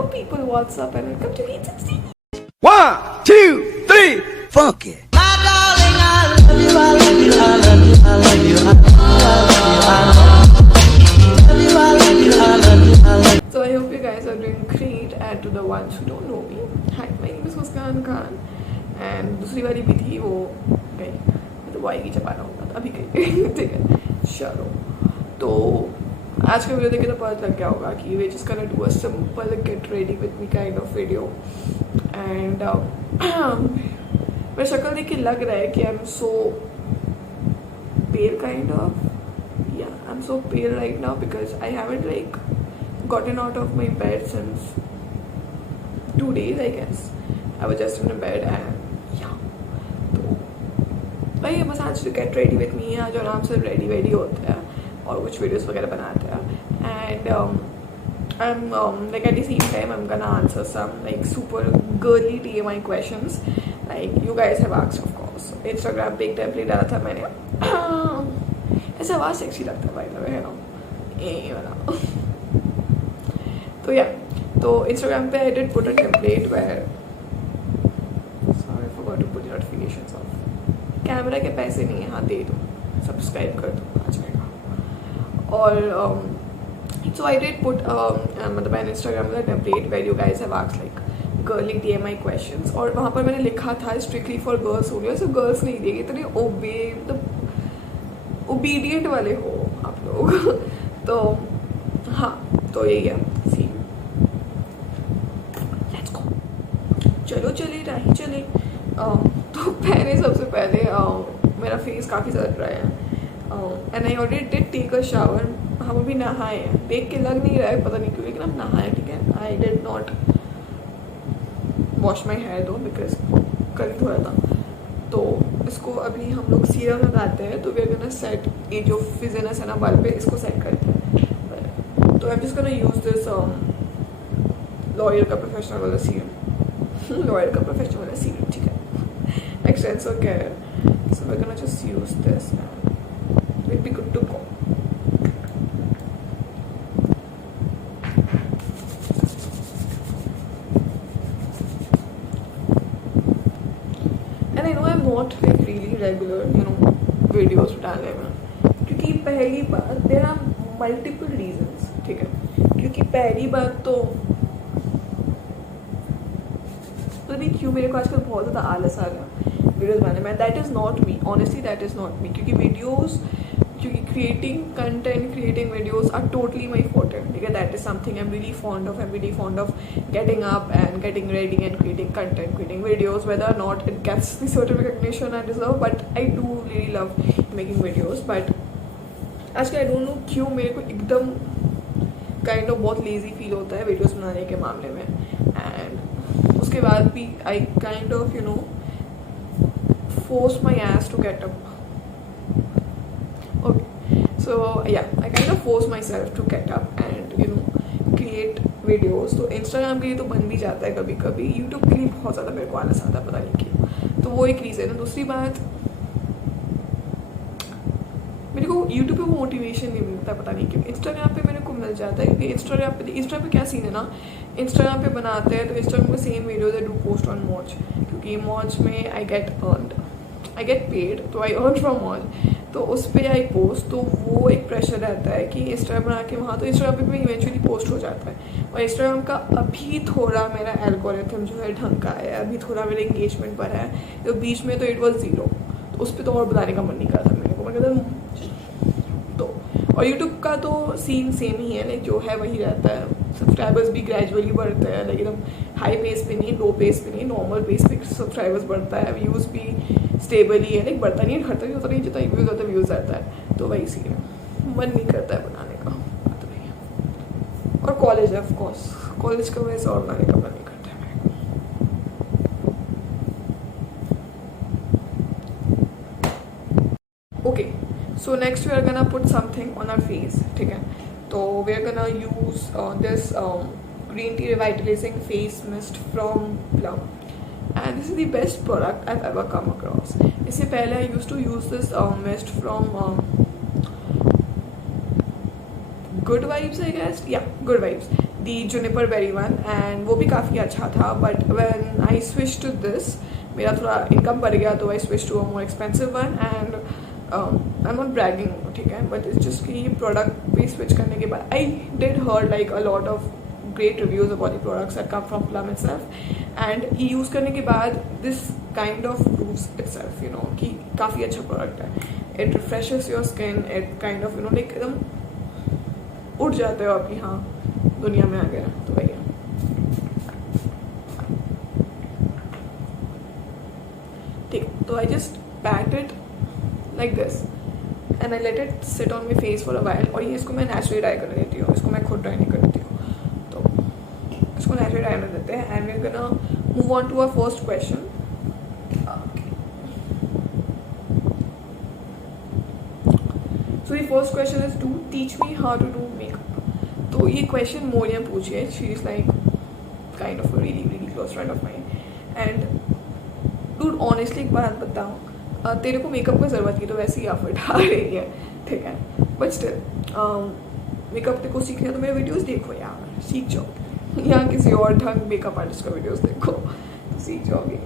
Hello people, what's up and welcome to Meet 16. 1, 2, 3, funk it. My darling, I love you, I love you, I love you, I love you, I love you, I love you, I love you, I love you. So I hope you guys are doing great, and to the ones who don't know me, hi, my name is Muskan Khan, and दूसरी वाली भी थी वो गई, मैं तो Y की चपा रहा हूँ अभी गई ठीक है. चलो तो आज का वीडियो देखे तो पता लग गया होगा कि वे just gonna do a simple get ready with me kind of video. And मेरी शक्ल देख के लग रहा है कि I am so pale kind of, yeah, I'm so pale right now because I haven't like gotten out of my bed since 2 days I guess. I was just in the bed and yeah, तो भाई बस आज to get ready with me, आज आराम से ready होते हैं और कुछ videos वगैरह बनाते हैं. And I'm like at the same time I'm gonna answer some like super girly TMI questions like you guys have asked of course. Instagram पे एक टेम्पलेट डाला था मैंने, ऐसा आवाज सेक्सी लगता है भाई है ना ये वाला. तो या तो Instagram पे I did put a template where sorry I forgot to put notifications off. Camera के पैसे नहीं है, हाँ दे दो, सब्सक्राइब कर दो आ जाएगा. और so I did put मतलब मैंने Instagram में template where you guys have asked like girly TMI questions और वहाँ पर मैंने लिखा था strictly for girls only. वैसे girls नहीं देगी, इतने ओबीडियंट वाले हो आप लोग तो हाँ तो यही है सीन. लेट्स गो, चलो चले राही चले. तो पहले सबसे पहले मेरा फेस काफ़ी ज़्यादा ड्राई है and I already did take a shower. हम अभी नहाए हैं, देख के लग नहीं रहा है पता नहीं क्यों, लेकिन हम नहाए ठीक है. I did not wash my hair though because कल धोया था. तो इसको अभी हम लोग सीरम लगाते हैं तो वी आर गोना सेट ये जो फिजनेस है ना बाल पे, इसको सेट करते हैं. तो I am just gonna use this L'Oreal का प्रोफेशनल वाला सीरम लॉयल का प्रोफेशनल वाला सीरम ठीक है, extenso care. So we are gonna just use this and will be good to go. Not like really regular videos डालने में, क्योंकि पहली बात there are multiple reasons ठीक है. क्योंकि पहली बात तो पता नहीं क्यों मेरे को आजकल बहुत ज़्यादा आलस आ गया वीडियोस बनाने में. That is not me, honestly that is not me. क्योंकि creating content, creating videos are totally my forte ठीक है. That is something I am really fond of. I am really fond of getting up and getting ready and creating content, creating videos, whether or not it gets the certain recognition I deserve, but I do really love making videos. But आजकल I don't know क्यों मेरे को एकदम kind of बहुत lazy feel होता है videos बनाने के मामले में. And उसके बाद भी I kind of force my ass to get up. Okay, so yeah, I kind of force myself to get up and create videos. तो इंस्टाग्राम के लिए तो बन भी जाता है कभी कभी, यूट्यूब के लिए बहुत ज़्यादा मेरे को आलस आता है पता नहीं क्यों. तो वो एक रीज़न है. दूसरी बात मेरे को यूट्यूब पे वो मोटिवेशन नहीं मिलता पता नहीं क्यों. इंस्टाग्राम पे मेरे को मिल जाता है क्योंकि इंस्टाग्राम पे क्या सीन है ना, इंस्टाग्राम पे बनाते हैं तो इंस्टाग्राम पे same videos I do post on Moj, क्योंकि मॉच में आई गेट पेड तो आई अर्न फ्रॉम मॉच. तो उस पर आई पोस्ट, तो वो एक प्रेशर रहता है कि इंस्टाग्राम बना के वहाँ तो इंस्टाग्राम पे भी इवेंचुअली पोस्ट हो जाता है. और इंस्टाग्राम का अभी थोड़ा मेरा एल्गोरिथम जो है ढंग का है, अभी थोड़ा मेरा इंगेजमेंट पर है. तो बीच में तो इट वॉज 0, तो उस पर तो और बताने का मन नहीं करता मेरे को. मैं कहता तो और यूट्यूब का तो सीन सेम ही है, लाइक जो है वही रहता है. सब्सक्राइबर्स भी ग्रेजुअली बढ़ते हैं, लाइक एकदम हाई पेस पे नहीं, लो पेस पे नहीं, नॉर्मल पेस पे सब्सक्राइबर्स बढ़ता है. व्यूज़ भी स्टेबल ही है, लाइक बढ़ता नहीं है, घटता नहीं होता नहीं, जितना व्यूज़ होता है व्यूज़ आता है. तो वही सीन है, मन नहीं करता है बनाने का तो नहीं है. और कॉलेज है ऑफकोर्स, कॉलेज का वजह से और बनाने का मन नहीं करता है मेरे को. Okay, so next we are gonna put something on our face ठीक है. तो we are gonna use this green tea revitalizing face mist from Plum, and this is the best product I've ever come across. इससे पहले I used to use this mist from Good Vibes I guess, yeah, Good Vibes. The juniper berry one, and वो भी काफ़ी अच्छा था. But when I switch to this, मेरा थोड़ा income बढ़ गया, तो I switch to a more expensive one. And I am not bragging, ठीक है, बट इट्स जस्ट कि प्रोडक्ट पे स्विच करने के बाद I did heard like a lot of great reviews about the products that come from Plum itself, and ये use करने के बाद this kind of proves itself, you know, कि काफ़ी अच्छा product है. It refreshes your skin, it kind of, you know, like एकदम उठ जाते हो आप कि हाँ दुनिया में आ गया. तो वही है. ठीक, तो I just packed it like this and I let it sit on my face for a while. और ये इसको मैं naturally dry कर देती हूँ, इसको मैं खुद dry नहीं करती हूँ. इसको नेचुरल टाइम में देते हैं. And we are gonna move on to our first question. So the first question is, do teach me how to do makeup. तो ये क्वेश्चन मोरिया पूछी है. She is like kind of a really really close friend of mine. And dude honestly एक बात बताऊँ, तेरे को makeup की ज़रूरत की तो वैसे ही एफर्ट आ रही है, ठीक है, बट स्टिल मेकअप तेरे को सीखना है तो मेरे वीडियोज़ देखो यार, सीख जाओ. या किसी और ढंग मेकअप आर्टिस्ट का वीडियोस देखो तो सीख जाओगे.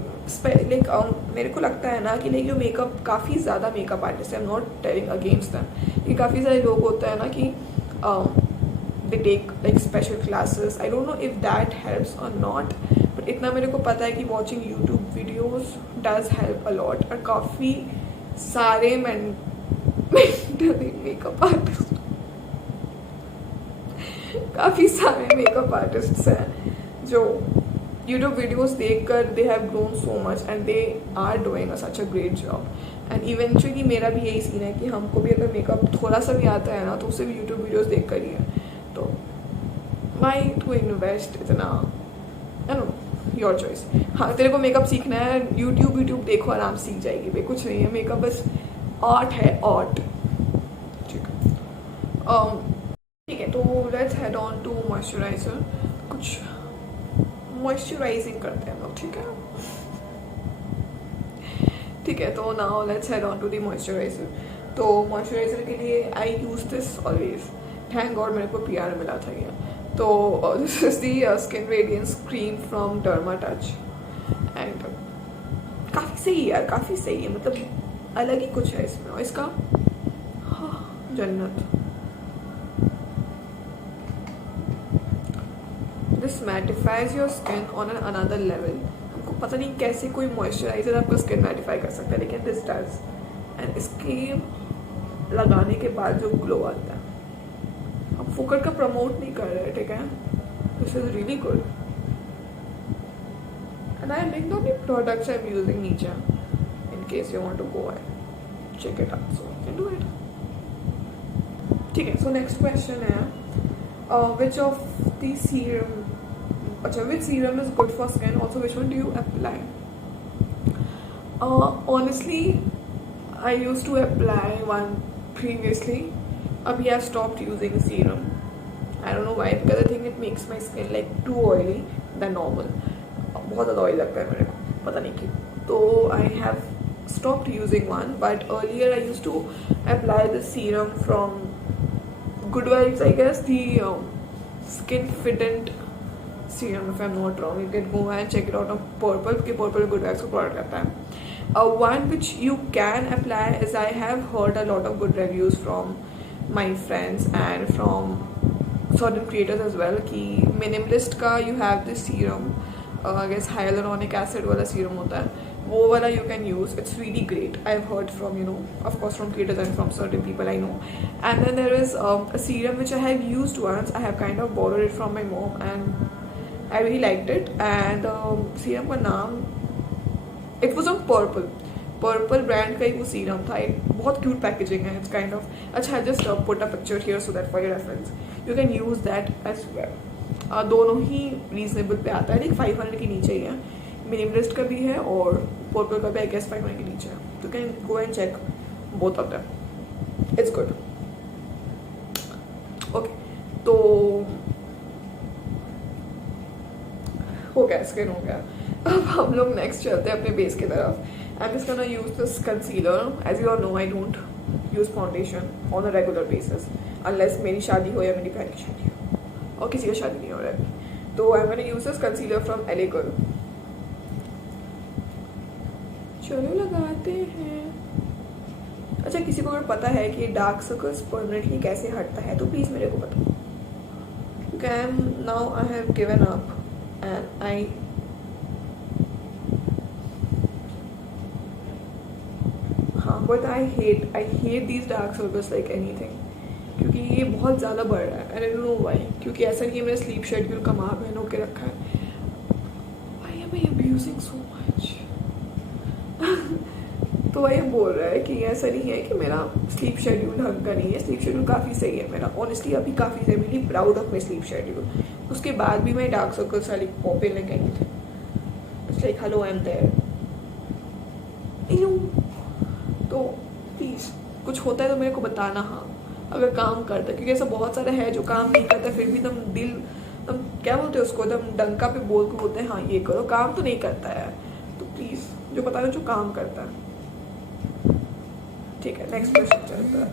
लाइक मेरे को लगता है ना कि लाइक जो मेकअप काफ़ी ज़्यादा मेकअप आर्टिस्ट है, I am not telling against them, कि काफ़ी सारे लोग होते हैं ना कि they take like special classes. I don't know if that helps और नॉट, बट इतना मेरे को पता है कि watching YouTube videos does help a lot. और काफ़ी सारे मेकअप आर्टिस्ट काफ़ी सारे मेकअप आर्टिस्ट्स हैं जो यूट्यूब वीडियोस देखकर they have grown so much and they are doing such a great job. And eventually मेरा भी यही सीन है कि हमको भी अगर मेकअप थोड़ा सा भी आता है ना तो उससे भी यूट्यूब वीडियोस देख कर ही है. तो माई टू इन्वेस्ट इतना, है नो, योर चॉइस. हाँ, तेरे को मेकअप सीखना है, यूट्यूब देखो, आराम सीख जाएगी भाई. कुछ नहीं है, मेकअप बस आर्ट है, आर्ट. ठीक है, ठीक है. तो let's head on to moisturiser. कुछ मॉइस्चराइजिंग करते हैं लोग, ठीक है, ठीक है. तो now let's head on to the moisturiser. तो मॉइस्चराइजर के लिए I use this always. Thank God मेरे को PR मिला था ये. तो this is the skin radiance cream from Derma Touch. And काफ़ी सही है यार, काफ़ी सही है, मतलब अलग ही कुछ है इसमें. और इसका जन्नत. This mattifies your skin on an another level. हमको पता नहीं कैसे कोई मॉइस्चराइजर आपका स्किन मैटिफाई कर सकता है, लेकिन दिस डज. एंड इसके लगाने के बाद जो ग्लो आता है, हम फोकट का प्रमोट नहीं कर रहे, ठीक है, this is really good. And I link on the products I am using नीचे, in case you want to go and check it out, so you can do it. ठीक है. सो नेक्स्ट क्वेश्चन है, which of the serum, which serum is good for skin, also which one do you apply? Honestly, I used to apply one previously. Abhi I stopped using serum. I don't know why, because I think it makes my skin like too oily than normal. बहुत ज़्यादा oily लगता है मेरे को, पता नहीं क्यों. तो I have stopped using one, but earlier I used to apply the serum from Good Vibes, I guess, the skin fitted serum, if I'm not wrong. You can go and check it out on Purple, कि Purple Good Vibes का product रहता है. One which you can apply is, I have heard a lot of good reviews from my friends and from certain creators as well, कि Minimalist का you have this serum, I guess hyaluronic acid वाला serum होता है, वो वाला you can use. It's really great. I've heard from, you know, of course from creators and from certain people I know. And then there is a serum which I have used once. I have kind of borrowed it from my mom and I really liked it. And serum का नाम, it was on Purple brand का ही वो serum था. बहुत cute packaging है. It's kind of, अच्छा, I just put a picture here so that for your reference you can use that as well. दोनों ही reasonable पे आता है, like 500 के नीचे ही है. मिनिमलिस्ट का भी है और पर्पल का भी, आई गेस 500 के नीचे है. तो can go and check both of them, it's good. Okay, तो हो गया, स्किन हो गया. अब हम लोग नेक्स्ट चलते हैं अपने बेस की तरफ. I am just gonna use this concealer. As you all know, I don't use foundation on a regular basis unless मेरी शादी हो या मेरी बहन की शादी हो. और किसी का शादी नहीं हो रहा है. तो I am gonna use this concealer from LA Girl. चलो लगाते हैं. अच्छा, किसी को अगर पता है कि डार्क सर्कल्स परमानेंटली कैसे हटता है तो प्लीज़ मेरे को बताओ. Now I have given up and but I hate these dark circles like anything. क्योंकि ये बहुत ज़्यादा बढ़ रहा है. I don't know why. क्योंकि ऐसा नहीं है मेरा स्लीप शेड्यूल कमा पहन होके रखा है. Why am I abusing so much? तो वही बोल रहा है कि ऐसा नहीं है कि मेरा स्लीप शेड्यूल ढंग का नहीं है. स्लीप शेड्यूल काफ़ी सही है मेरा. ऑनेस्टली अभी काफ़ी सही. Really proud of my sleep schedule. उसके बाद भी मैं डार्क सर्कल्स वाली pop in like anything. It's like hello I am there. तो प्लीज़ कुछ होता है तो मेरे को बताना. हाँ, अगर काम करता है, क्योंकि ऐसा बहुत सारा है जो काम नहीं करता फिर भी तुम क्या बोलते हो उसको, तुम डंका पे बोल के बोलते हैं हाँ ये करो, काम तो नहीं करता है. तो प्लीज़ जो पता है जो काम करता है. ठीक है, नेक्स्ट क्वेश्चन चलता है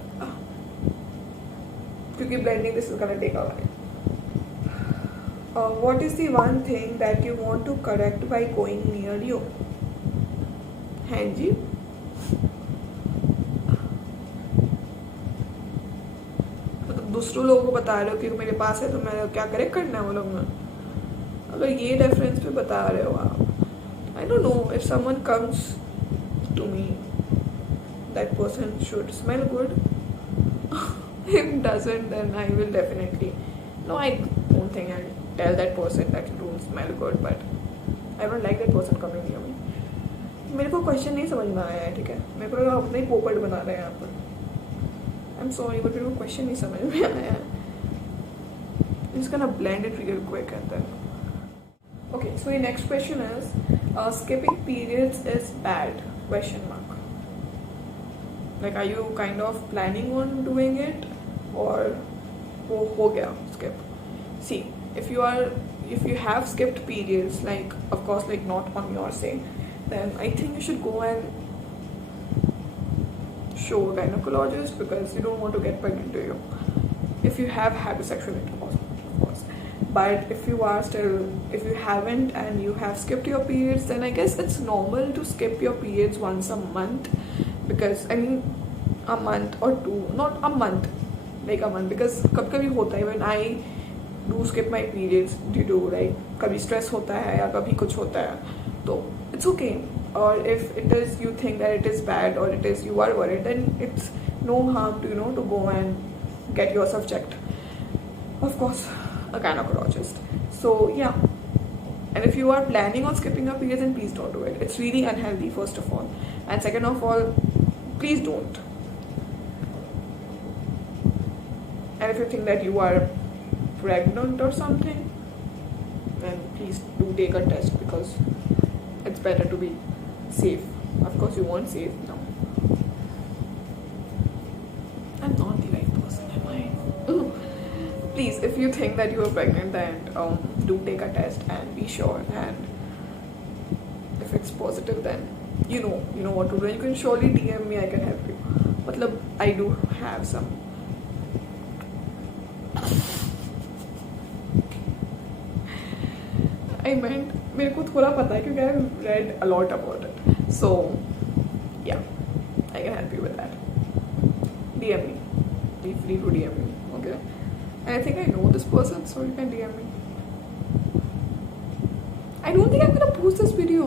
क्योंकि blending this is gonna take a while. What is the one thing that you want to correct by going near you? हाँ जी. दूसरों लोगों को बता रहे हो कि मेरे पास है तो मैं क्या करेक्ट करना है वो लोग में. अगर ये रेफरेंस पे बता रहे हो आप, I don't know, if someone comes to me that person should smell good. If doesn't, then I will definitely. No, I don't think I'll tell that person that you don't smell good, but I don't like that person coming near me. मेरे को question नहीं समझ में आया है. ठीक है, मेरे को अपने ही पोपट बना रहे हैं यहाँ पर. आई एम सॉरी बट मेरे को क्वेश्चन नहीं समझ में आया है. Just gonna blend it real quick and then. Okay, so your next question is skipping periods is bad? Question mark. Like, are you kind of planning on doing it or ho gaya skip? See, if you have skipped periods, like of course like not on your say, then I think you should go and show a gynecologist because you don't want to get pregnant, do you? If you have had sexual intercourse, of course. But if you haven't and you have skipped your periods, then I guess it's normal to skip your periods once a month. Because I mean a month or two, not a month, like a month, because कभी होता है when I do skip my periods due to like कभी stress होता है या कभी कुछ होता है, तो it's okay. Or if it is you think that it is bad or it is you are worried, then it's no harm to to go and get yourself checked. Of course, a gynecologist. So yeah. And if you are planning on skipping your periods, then please don't do it. It's really unhealthy, first of all. And second of all, please don't. And if you think that you are pregnant or something, then please do take a test because it's better to be safe. Of course, you want safe now. I'm not the right person, am I? Please, if you think that you are pregnant, then do take a test and be sure. And if it's positive, then you know what to do. And you can surely DM me. I can help you. Matlab, I do have some. I meant मेरे को थोड़ा पता है क्योंकि I read a lot about it. So yeah, I can help you with that. DM me. Be free to DM me. Okay. And I think I know this person, so you can DM me. I don't think I'm gonna post this video.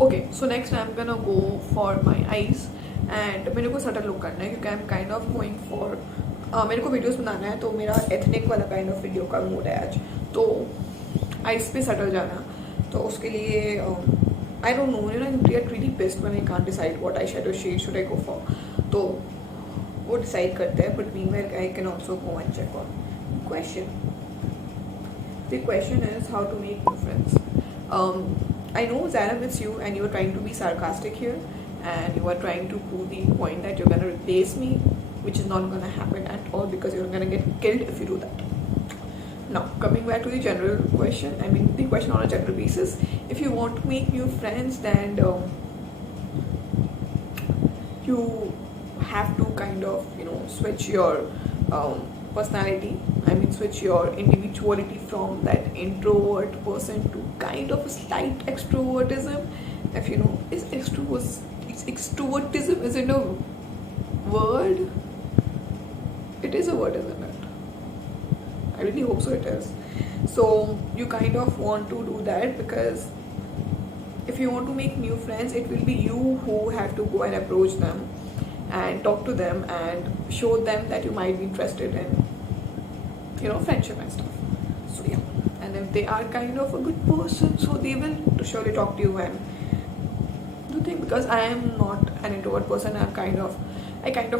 Okay, so next I'm gonna go for my eyes. And मेरे को subtle look करना है क्योंकि I'm kind of going for मेरे को videos बनाना है, तो मेरा एथनिक वाला काइंड ऑफ वीडियो का मूड है आज. तो आइस पे सटल जाना, तो उसके लिए I don't know, I get really pissed when I can't decide what I shadow shade should I go for. तो वो डिसाइड करते हैं, but meanwhile I can also go and check on question. The question is how to make new friends. I know Zainab, it's you and you are trying to be sarcastic here and you are trying to prove the point that you're going to replace me, which is not going to happen at all because you're going to get killed if you do that. Now, coming back to the general question, I mean the question on a general basis, if you want to make new friends, then you have to kind of switch your personality. I mean, switch your individuality from that introvert person to kind of a slight extrovertism. If you know, is extrovertism, is it a word? It is a word, isn't it? I really hope so it is. So you kind of want to do that, because if you want to make new friends, it will be you who have to go and approach them and talk to them and show them that you might be interested in, you know, friendship and stuff. So yeah, and if they are kind of a good person, so they will surely talk to you and do things. Because I am not an introvert person, I kind of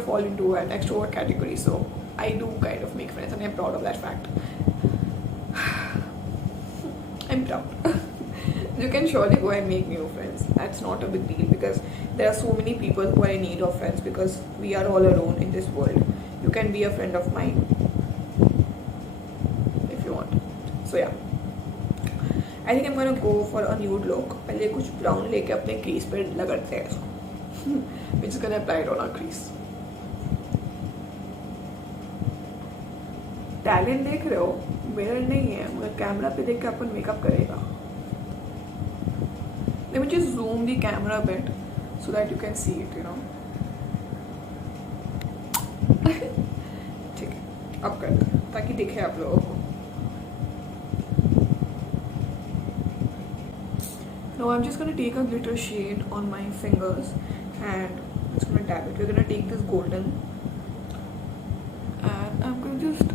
fall into an extrovert category, so I do kind of make friends, and I'm proud of that fact. I'm proud. You can surely go and make new friends. That's not a big deal, because there are so many people who are in need of friends, because we are all alone in this world. You can be a friend of mine if you want. So yeah, I think I'm gonna go for a nude look. पहले कुछ brown लेके अपने crease पे लगाते हैं इसको. We're just gonna apply it on our crease. Talent देख रहे हो, मिरर नहीं है, मगर कैमरा पे देख के अपन मेकअप करेगा. Let me just zoom the camera a bit so that you can see it, you know. ठीक है, अब करते हैं ताकि दिखे आप लोगों को. Now I'm just gonna take a glitter shade on my fingers and I'm just gonna dab it. We're gonna take this golden and I'm gonna just.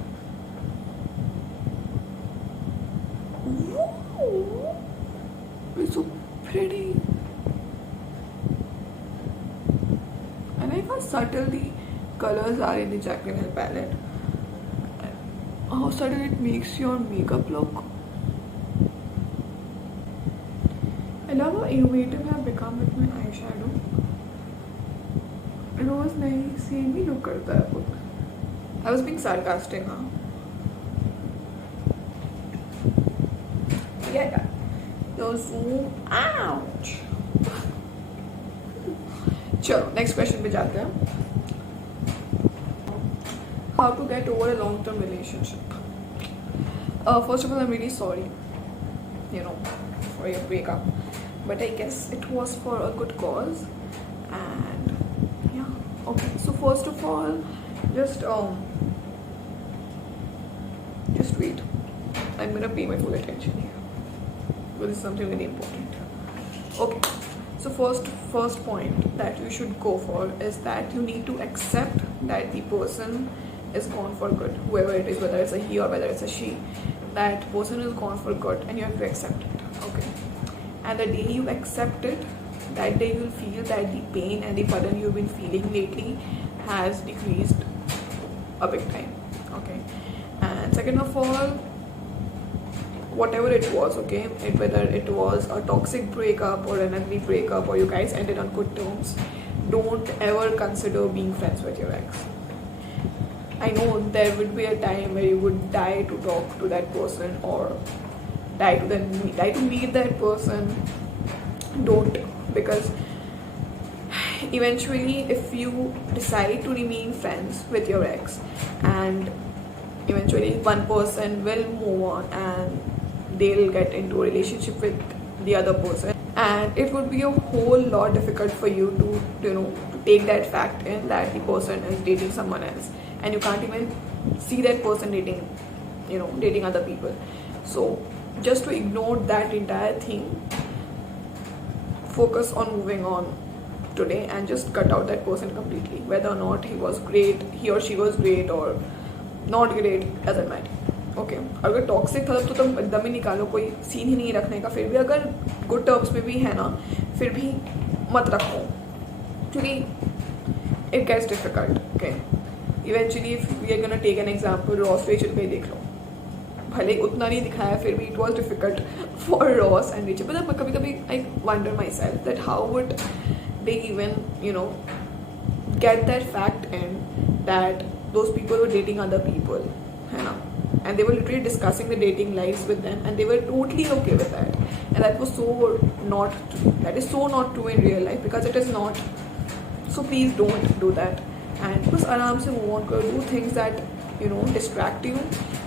Woo! It's so pretty. I like how subtle the colors are in the GRWM palette. How subtle it makes your makeup look. I love how innovative I have become with my eyeshadow. It was nice. Same he look करता है खुद. I was being sarcastic, huh? Yeah. No zoom. Ouch. चलो next question पे जाते हैं. How to get over a long-term relationship? First of all, I'm really sorry, you know, for your breakup, but I guess it was for a good cause. And yeah, okay. So first of all, just wait. I'm gonna pay my full attention here. This is something very important. Okay, so first point that you should go for is that you need to accept that the person is gone for good, whoever it is, whether it's a he or whether it's a she. That person is gone for good and you have to accept it. Okay, and the day you accept it, that day you'll feel that the pain and the burden you've been feeling lately has decreased a big time. Okay, and second of all, whatever it was, okay, whether it was a toxic breakup or an ugly breakup or you guys ended on good terms, don't ever consider being friends with your ex. I know there would be a time where you would die to talk to that person or die to meet that person. Don't, because eventually if you decide to remain friends with your ex, and eventually one person will move on and they'll get into a relationship with the other person, and it would be a whole lot difficult for you to take that fact in that the person is dating someone else and you can't even see that person dating other people. So just to ignore that entire thing, focus on moving on today and just cut out that person completely, whether or not he or she was great or not great, doesn't matter. Okay, अगर toxic था तो तुम एकदम ही निकालो, कोई scene ही नहीं रखने का. फिर भी अगर गुड टर्म्स में भी है ना, फिर भी मत रखो, क्योंकि it gets difficult. Okay, eventually if we are gonna take an example, Ross Rachel पे देख लो, भले उतना नहीं दिखाया फिर भी it was difficult for Ross and Rachel. But कभी कभी I wonder myself that how would they even get that fact in that those people were dating other people, है ना, and they were literally discussing the dating lives with them and they were totally okay with that. And that was so not true. That is so not true in real life, because it is not. So please don't do that and just आराम से move on करो. Do things that distract you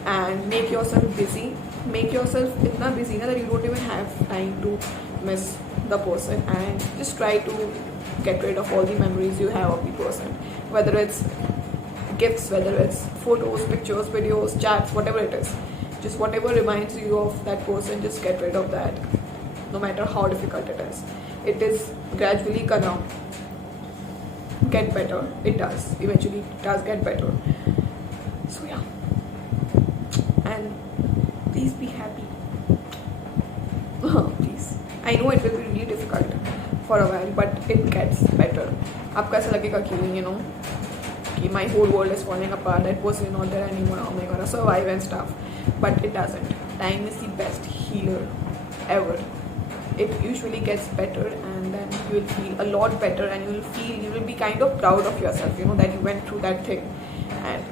and make yourself busy. Make yourself itna busy na that you don't even have time to miss the person, and just try to get rid of all the memories you have of the person, whether it's gifts, whether it's photos, pictures, videos, chats, whatever it is. Just whatever reminds you of that person, just get rid of that, no matter how difficult it is. It is gradually gonna get better. It does. Eventually it does get better. So yeah. And please be happy. Please. I know it will be really difficult for a while, but it gets better. आपको ऐसा लगेगा कि my whole world is falling apart, that person is not there anymore, how am I gonna survive and stuff. But it doesn't. Time is the best healer ever. It usually gets better, and then you will feel a lot better, and you will be kind of proud of yourself, that you went through that thing, and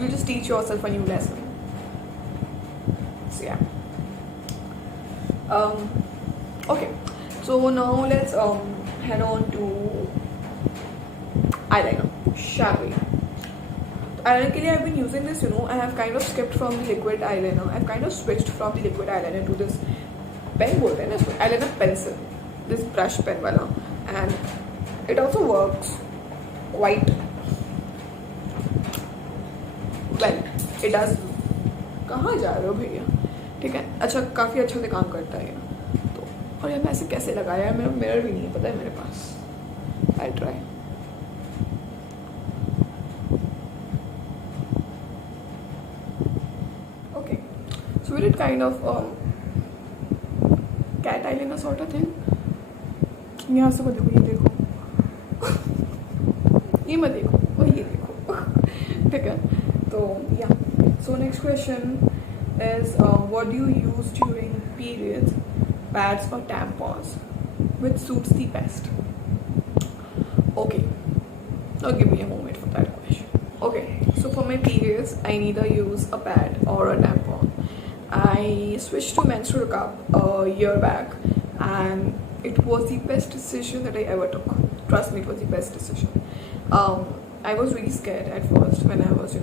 you just teach yourself a new lesson. So yeah. Okay, so now let's head on to eyeliner, shall we? Eyeliner के लिए I've been using this, I have kind of skipped from the liquid eyeliner. I've kind of switched from the liquid eyeliner to this pen बोलते हैं ना इसको, eyeliner pencil, this brush pen वाला, and it also works quite well. It does. कहाँ जा रहे हो भैया? ठीक है, अच्छा काफ़ी अच्छे से काम करता है तो। और यार मैं ऐसे कैसे लगाया है, मेरा मिरर भी नहीं है पता है मेरे पास। I'll try. Okay, so we did kind of cat eyeliner sort of thing. यहाँ से मत देखो, ये देखो, ये मत देखो, और ये देखो, ठीक है? तो yeah. So next question is what do you use during periods, pads or tampons? Which suits the best? Okay, now give me a moment for that question. Okay, so for my periods, I neither use a pad or a tampon. I switched to menstrual cup a year back, and it was the best decision that I ever took. Trust me, it was the best decision. I was really scared at first when I was,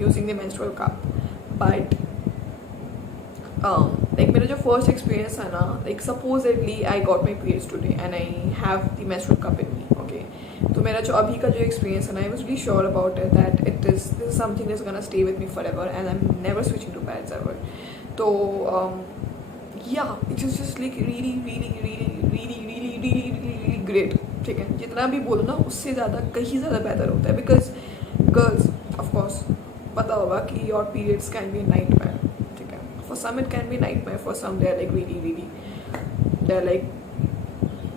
using the menstrual cup, but like मेरा जो first experience था ना, like supposedly I got my periods today and I have the menstrual cup in me, okay. तो मेरा जो अभी का जो experience है ना, I was really sure about it that this is something that's gonna stay with me forever, and I'm never switching to pads ever. So yeah, it was just like really great. ठीक है, जितना भी बोलो ना उससे ज़्यादा कहीं ज़्यादा बेहतर होता है, because girls of course पता होगा कि your periods can be a nightmare. ठीक है, for some it can be a nightmare, for some they're like really they're like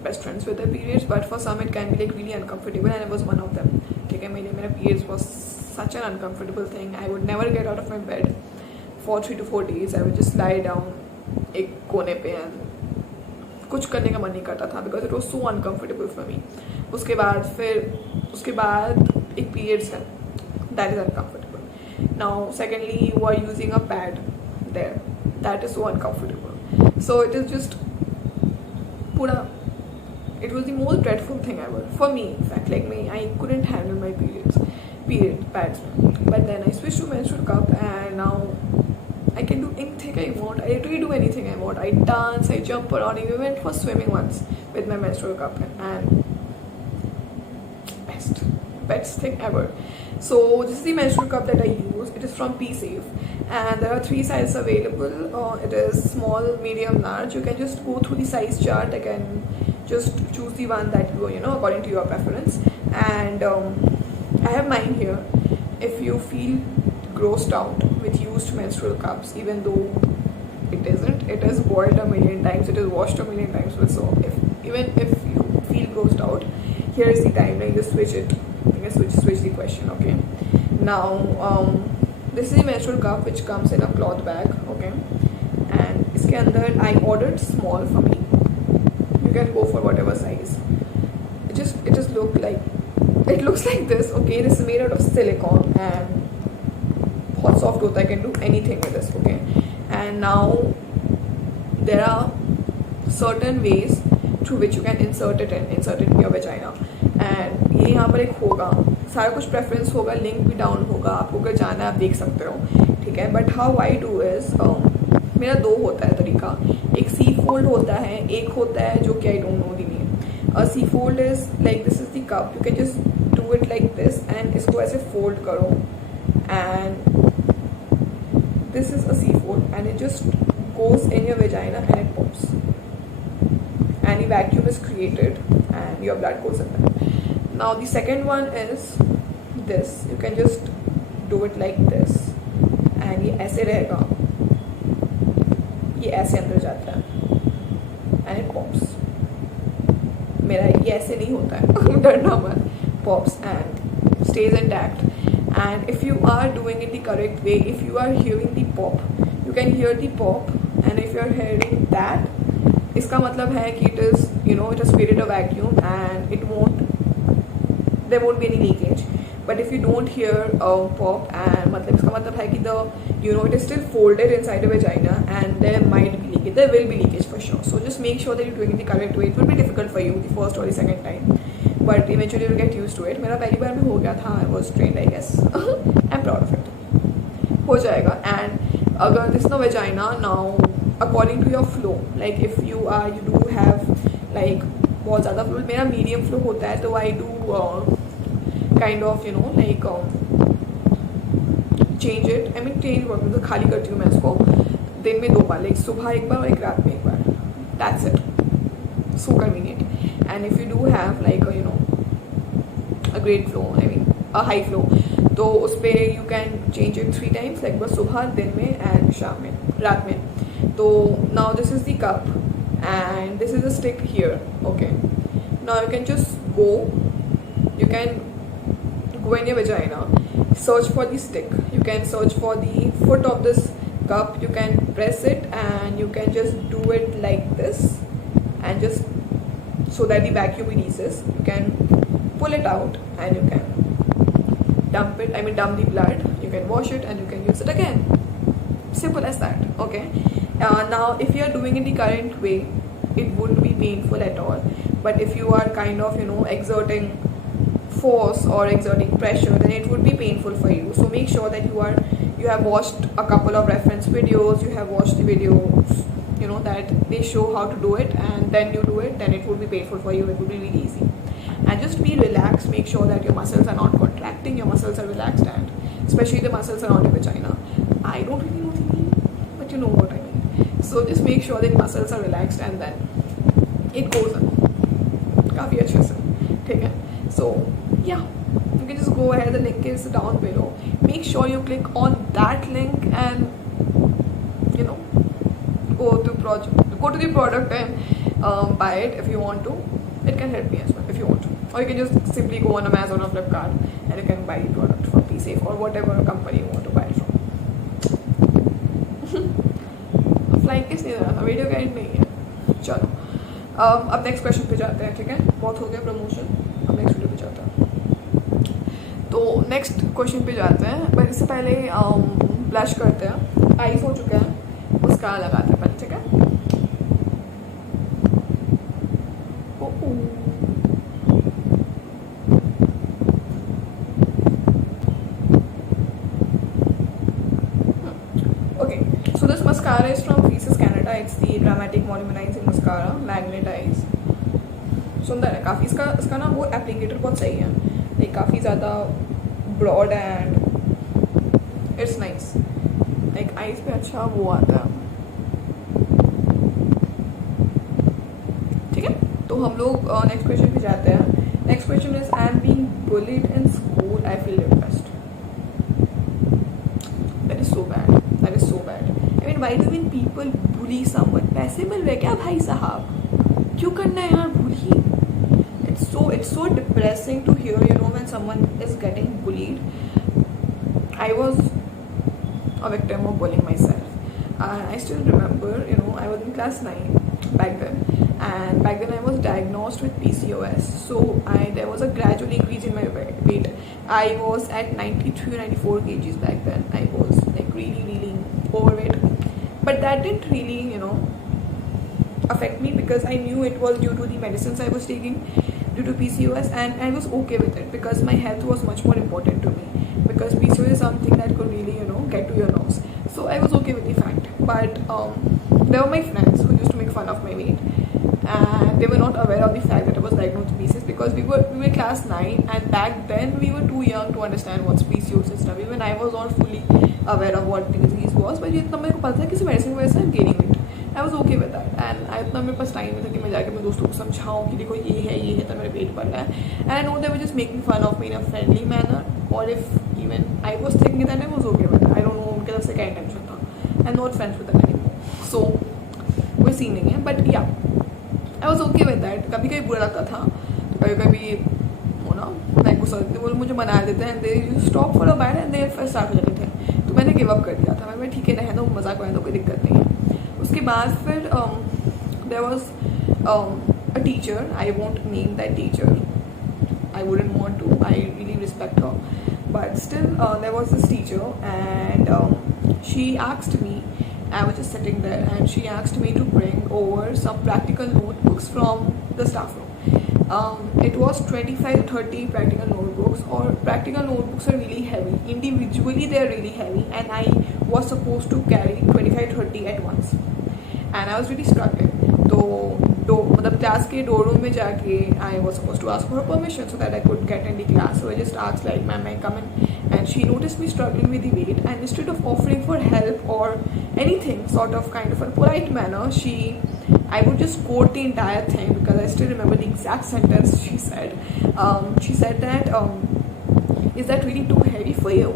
best friends with their periods, but for some it can be like really uncomfortable, and I was one of them. ठीक है, मेरे periods was such an uncomfortable thing. I would never get out of my bed for 3 to 4 days. I would just lie down एक कोने पे and कुछ करने का मन नहीं करता था, because it was so uncomfortable for me. उसके बाद एक periods है, that is uncomfortable. Now secondly, you are using a pad there, that is so uncomfortable. So it is just it was the most dreadful thing ever for me. In fact, like me, I couldn't handle my period pads. But then I switched to menstrual cup, and now I can do anything I want. I literally do anything I want. I dance, I jump around. I even went for swimming once with my menstrual cup, and best thing ever. So this is the menstrual cup that I use. It is from P Safe, and there are 3 sizes available. It is small, medium, large. You can just go through the size chart. I can just choose the one that you according to your preference. And I have mine here. If you feel grossed out with used menstrual cups, even though it isn't, it is boiled a million times, it is washed a million times with soap. Even if you feel grossed out, here is the timeline. Just switch it. I guess switch the question. Okay. Now this is the menstrual cup which comes in a cloth bag. Okay. And इसके अंदर I ordered small for me. You can go for whatever size. It just looks like this. Okay. This is made out of silicone and बहुत soft होता है. I can do anything with this. Okay. And now there are certain ways through which you can insert it in your vagina. And ये यहाँ पर एक होगा सारा कुछ प्रेफरेंस होगा, लिंक भी डाउन होगा, आपको अगर जाना है आप देख सकते हो, ठीक है। But how I do is, मेरा दो होता है तरीका, एक सी फोल्ड होता है, एक होता है जो कि I don't know the name. C fold is like this is the cup, you can just do it like this and इसको ऐसे फोल्ड करो and this is a C fold and it just goes in your vagina and it pops and the vacuum is created and your blood goes in there. Now the second one is this, you can just do it like this and ये ऐसे रहेगा, ये ऐसे अंदर जाता है and it pops. मेरा ये ऐसे नहीं होता है डरना मत, pops and stays intact. And if you are doing it the correct way, if you are hearing the pop, you can hear the pop, and if you are hearing that, इसका मतलब है कि it is, you know, it has created a vacuum and there won't be any leakage. But if you don't hear a pop, and मतलब इसका मतलब है कि it is still folded inside the vagina and there might be leakage, there will be leakage for sure. So just make sure that you're doing it the correct way. It will be difficult for you the first or the second time, but eventually you'll get used to it. मेरा पहली बार में हो गया था, I was trained I guess. I'm proud of it. हो जाएगा. And अगर this no vagina now according to your flow, like if you do have like बहुत ज़्यादा flow, मेरा medium flow होता है, तो I do kind of like change it. I mean change what, मतलब खाली करती हूँ मैं इसको दिन में 2 बार, like सुबह एक बार और एक रात में एक बार. That's it. So convenient. And if you do have like a great flow, I mean a high flow, तो उस पर you can change it 3 times, like बस सुबह, दिन में and शाम में, रात में. So now this is the cup and this is a stick here. Okay, now you can just go in your vagina, search for the stick, you can search for the foot of this cup, you can press it and you can just do it like this and just so that the vacuum releases. You can pull it out and you can dump the blood, you can wash it and you can use it again. Simple as that. Okay. Now if you are doing it the current way, it wouldn't be painful at all. But if you are kind of exerting force or exerting pressure, then it would be painful for you. So make sure that you have watched a couple of reference videos, you have watched the videos that they show how to do it, and then you do it, then it would be painful for you. It would be really easy. And just be relaxed, make sure that your muscles are not contracting, your muscles are relaxed, and especially the muscles around your vagina. I don't really know the name, but you know what I mean. So just make sure that muscles are relaxed and then it goes on काफ़ी अच्छे से, ठीक है. So yeah, you can just go ahead, the link is down below. Make sure you click on that link and go to the product and buy it if you want to. It can help me as well if you want to, or you can just simply go on Amazon or Flipkart and you can buy the product from PSafe or whatever company you want to buy it from. Flying kiss नहीं रहा था, video का and नहीं है. चलो अब next question पे जाते हैं, ठीक है. बहुत हो गया प्रमोशन, अब नेक्स्ट वीडियो पे जाते हैं. तो नेक्स्ट क्वेश्चन पे जाते हैं, पर इससे पहले ब्लश करते हैं. आईज हो चुका है, उसका लगाते हैं पहले, ठीक है. So this mascara is from Faces Canada. It's the Dramatic Voluminizing Mascara, Magnetize. सुंदर है काफ़ी. इसका ना वो एप्लीकेटर बहुत सही है, लाइक काफ़ी ज़्यादा broad and it's nice. Like eyes पे अच्छा वो आता है, ठीक है. तो हम लोग नेक्स्ट क्वेश्चन पे जाते हैं. Next question is I am being bullied in school, I feel depressed. That is so bad, that is so bad. I mean, why do even people bully someone? पैसे मिल रहे क्या भाई साहब, क्यों करना है यार bully? It's so depressing to hear, when someone is getting bullied. I was a victim of bullying myself. I still remember, I was in class 9 back then, and back then I was diagnosed with PCOS. So there was a gradual increase in my weight. I was at 93 or 94 kgs back then. I was like really, really overweight. But that didn't really, affect me because I knew it was due to the medicines I was taking. due to PCOS, and I was okay with it because my health was much more important to me, because PCOS is something that could really, get to your nerves. So I was okay with the fact. But there were my friends who used to make fun of my weight, and they were not aware of the fact that I was diagnosed with PCOS, because we were class 9, and back then we were too young to understand what's PCOS and stuff. Even I was not fully aware of what the disease was, but इतना मेरे को पता था कि medicine की वजह से I'm gaining weight. I was okay with that, and इतना मेरे पास टाइम नहीं था कि मैं जाके मेरे दोस्तों को समझाऊँ कि देखो ये है तो मेरा पेट बढ़ रहा है. And I know they were just making fun of me in a friendly manner, or if even I was thinking that I was okay with it. I don't know उनके तरफ से क्या intention था. I'm not friends with them anymore, so कोई scene नहीं है. But yeah, I was okay with that. कभी कभी बुरा लगता था, कभी कभी मैं गुस्सा देती, वो मुझे मना देते हैं, they you stop for a while and they फिर स्टार्ट हो जाते थे. तो मैंने गिव अप कर दिया था. मैं ठीक है, रहने दो, मजाक रहने दो, कोई दिक्कत नहीं है. उसके बाद फिर there was a teacher, I won't name that teacher, I wouldn't want to, I really respect her, but still there was this teacher, and she asked me, I was just sitting there, and she asked me to bring over some practical notebooks from the staff room. It was 25 to 30 practical notebooks, or practical notebooks are really heavy. Individually they are really heavy, and I was supposed to carry 25 to 30 at once, and I was really struggling. तो मतलब class के door room में जाके I was suppose to ask for permission so that I could get in the class. So I just asked like ma'am I come in, and she noticed me struggling with the weight, and instead of offering for help और anything sort of kind of a polite manner, I would just quote the entire thing because I still remember the exact sentence she said. She said that is that really too heavy for you?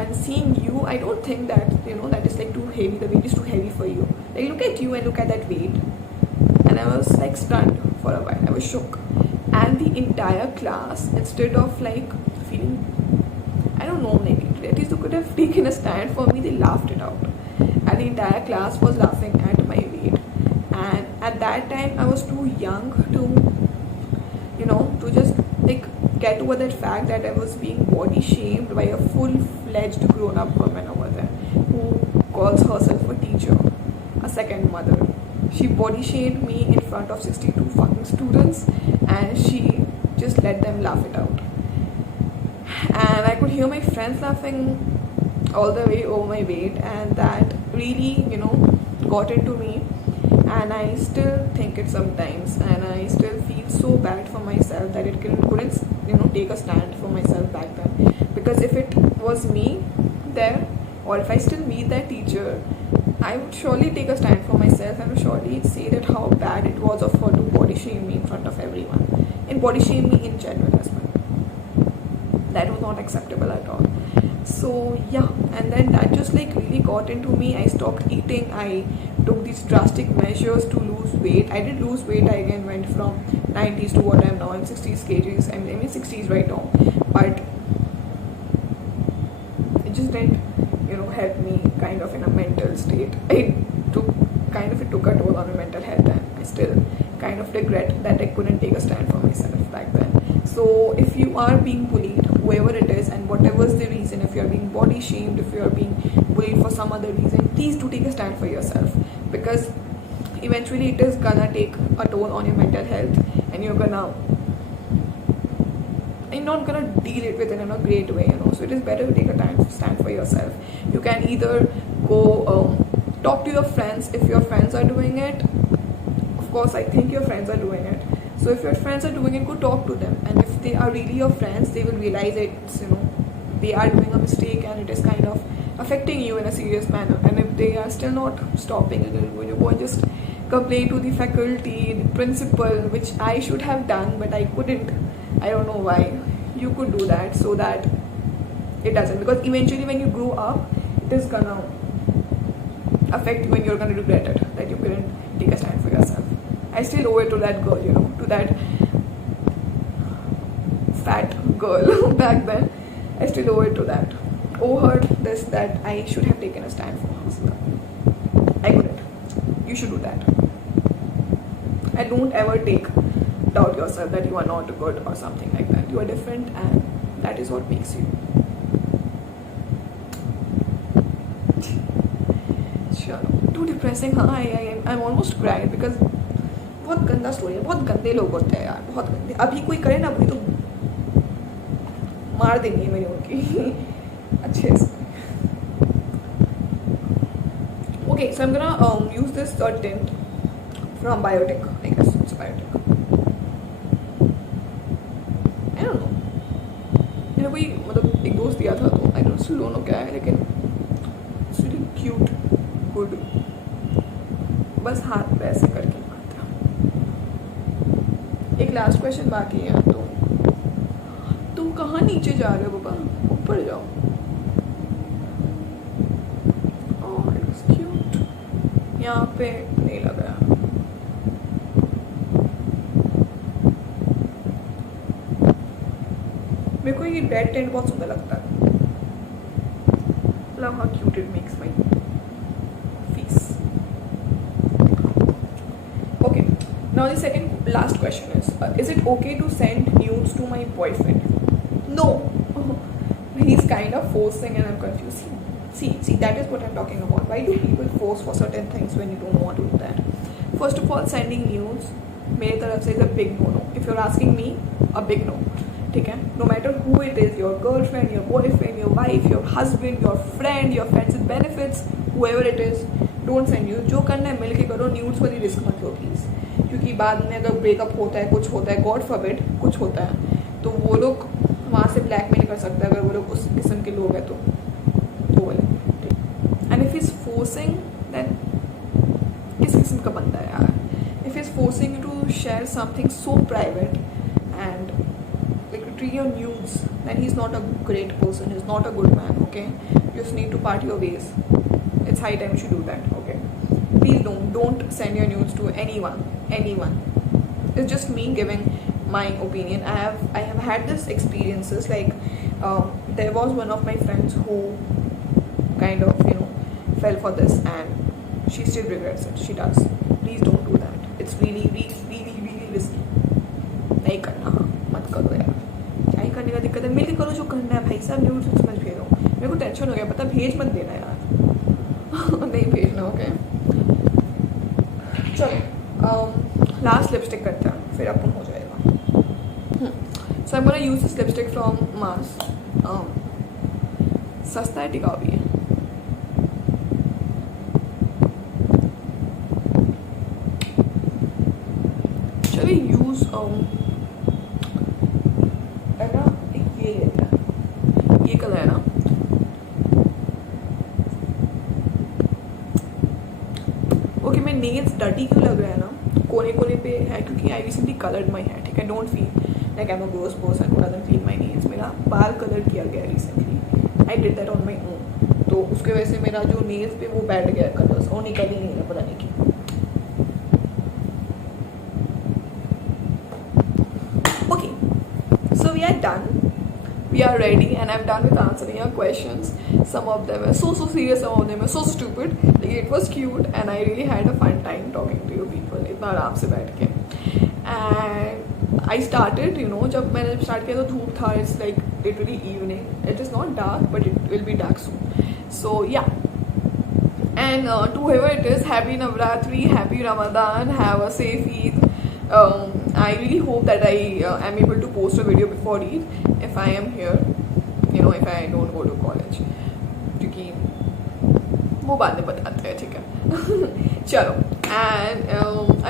And seeing you, I don't think that that is like too heavy. The weight is too heavy for you. Like look at you and look at that weight. And I was like stunned for a while. I was shook. And the entire class, instead of like feeling, I don't know, maybe at least they could have taken a stand for me, they laughed it out. And the entire class was laughing at my weight. And at that time, I was too young to, to just like get over that fact that I was being body shamed by a full-fledged grown-up woman over there who calls herself a teacher, a second mother. She body shamed me in front of 62 fucking students, and she just let them laugh it out. And I could hear my friends laughing all the way over my weight, and that really, got into me. And I still think it sometimes, and I still feel so bad for myself that it couldn't, take a stand for myself back then. Because if it was me there, or if I still meet that teacher, I would surely take a stand for myself and would surely say that how bad it was of her to body shame me in front of everyone, and body shame me in general as well. That was not acceptable at all. So yeah, and then that just like really got into me. I stopped eating. I took these drastic measures to lose weight. I did lose weight. I again went from 90s to what I'm now in 60s kgs. I mean 60s right now, but it just didn't help me kind of in a mental state. It took a toll on my mental health, and I still kind of regret that I couldn't take a stand for myself back then. So if you are being bullied, whoever it is, and whatever is the reason, if you're being body shamed, if you're being bullied for some other reason, please do take a stand for yourself, because eventually it is gonna take a toll on your mental health, and you're not gonna deal it with it in a great way, so it is better to take a stand for yourself. You can either go talk to your friends if your friends are doing it. Of course, I think your friends are doing it. So if your friends are doing it, go talk to them, and if they are really your friends, they will realize it's they are doing a mistake and it is kind of affecting you in a serious manner. And if they are still not stopping it, you go and just complain to the faculty, the principal, which I should have done, but I couldn't. I don't know why. You could do that so that it doesn't, because eventually when you grow up, it is gonna affect you and you're gonna regret it that you couldn't take a stand for yourself. I still owe it to that girl, to that fat girl back then. I still owe it to that. Owe her this, that I should have taken a stand for her. I couldn't. You should do that. And don't ever doubt yourself that you are not good or something like that. You are different, and that is what makes you. Sure. Too depressing, huh? I'm almost cried because बहुत गंदा story है, बहुत गंदे लोग होते हैं यार, बहुत गंदे. अभी कोई करे ना, अभी तो मार देंगे मेरी उनकी अच्छे से. Okay, so I'm gonna use this tint from Biotech. I guess it's Biotech. I don't know. मेरा कोई मतलब एक दोस्त दिया था, तो I don't know क्या है, लेकिन it's really cute, good. बस हाथ पे ऐसे करके मारता. एक लास्ट क्वेश्चन बाकी है. तो तुम कहाँ नीचे जा रहे हो बाबा, ऊपर जाओ. यहाँ पे नहीं लग रहा. मेरे को ये रेड टेंट बहुत सुंदर लगता है. Love how cute it makes my face. Okay, now the second last question is it okay to send nudes to my boyfriend? No. He's kind of forcing and I'm confused. See, that is what I'm talking about. Why do people force for certain things when you don't want to do that? First of all, sending nudes, मेरे तरफ से is a big no. If you're asking me, a big no. ठीक है? No matter who it is, your girlfriend, your boyfriend, your wife, your husband, your friends with benefits, whoever it is, don't send nudes. जो करना है मिल के करो, nudes वाली risk मत लो please. क्योंकि बाद में अगर ब्रेकअप होता है, कुछ होता है, गॉड फॉरबिड कुछ होता है, तो वो लोग वहाँ से ब्लैकमेल कर सकते हैं. अगर वो लोग उस किस्म के लोग हैं तो वाले. And if he's forcing, then किस किस्म का बंदा है यार. If he's forcing you to share something so private and like treat your nudes, then he's not a great person. He's not a good man. Okay, you just need to part your ways. It's high time you should do that. Okay, please don't send your nudes to anyone. It's just me giving my opinion. I have had this experiences, like there was one of my friends who kind of fell for this and she still regrets it. She does. Please don't do that. It's really risky. नहीं करना, मत करो यार. क्या ही करने का दिक्कत है, मिलके करो जो करना है भाई साहब. न्यूज़ मत भेजो. मेरे को टेंशन हो गया, पता भेज मत देना यार. नहीं भेजना. ओके, चलो लास्ट लिपस्टिक करते हैं, फिर अपन हो जाएगा. So I'm gonna use this lipstick from Mars. सस्ता है, टिकाऊ भी है. Shall we use है ना, ये लेते हैं, ये कलर है ना. ओके, मेरे नेल्स डर्टी क्यों लग रहा है ना, कोने कोने पे है क्योंकि I recently coloured my hair. ठीक है, don't feel like I am a gross person who doesn't clean my nails. मेरा बाल कलर किया गया recently. I did that on my own. तो उसके वजह से मेरा जो नेल्स पे वो बैठ गया कलर्स, और निकल ही नहीं है, पता नहीं क्यों. So we are done. We are ready, and I'm done with answering your questions. Some of them were so serious, some of them were so stupid. Like, it was cute, and I really had a fun time talking to you people. इतना आराम से बैठ के. And I started, जब मैंने start किया तो धूप था. It's like literally evening. It is not dark, but it will be dark soon. So yeah. And to whoever it is, happy Navratri, happy Ramadan, have a safe Eid. I really hope that I am able to post a video before Eid if I am here, if I don't go to college, क्योंकि वो बाद में बताते हैं. ठीक है, चलो. And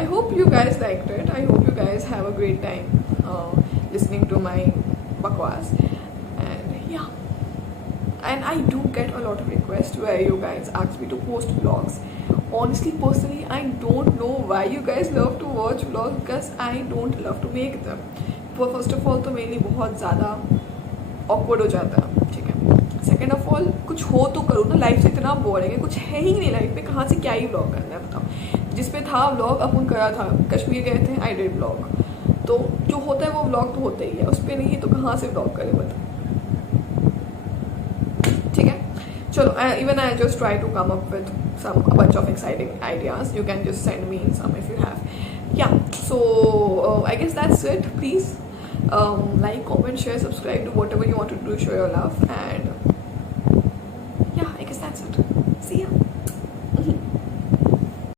I hope you guys liked it. I hope you guys have a great time listening to my bakwas. And yeah, and I do get a lot of requests where you guys ask me to post vlogs. Honestly, personally, I don't know why you guys love to watch vlogs, because I don't love to make them. First of all, तो मेरे लिए बहुत ज़्यादा awkward हो जाता है. ठीक है. Second of all, कुछ हो तो करो ना, लाइफ से इतना बोरिंग है, कुछ है ही नहीं लाइफ में, कहाँ से क्या ही व्लॉग करना है बताओ. जिस पे था व्लॉग अपन करा था, कश्मीर गए थे, आई डिड व्लॉग. तो जो होता है वो व्लॉग तो होता ही है, उस पर नहीं है तो कहाँ से व्लॉग करें बताओ. ठीक है, चलो. Even I just try to come up with a bunch of exciting ideas. You can just send me some if you have. Yeah, so I guess that's it. Please like, comment, share, subscribe, do whatever you want to do, show your love, and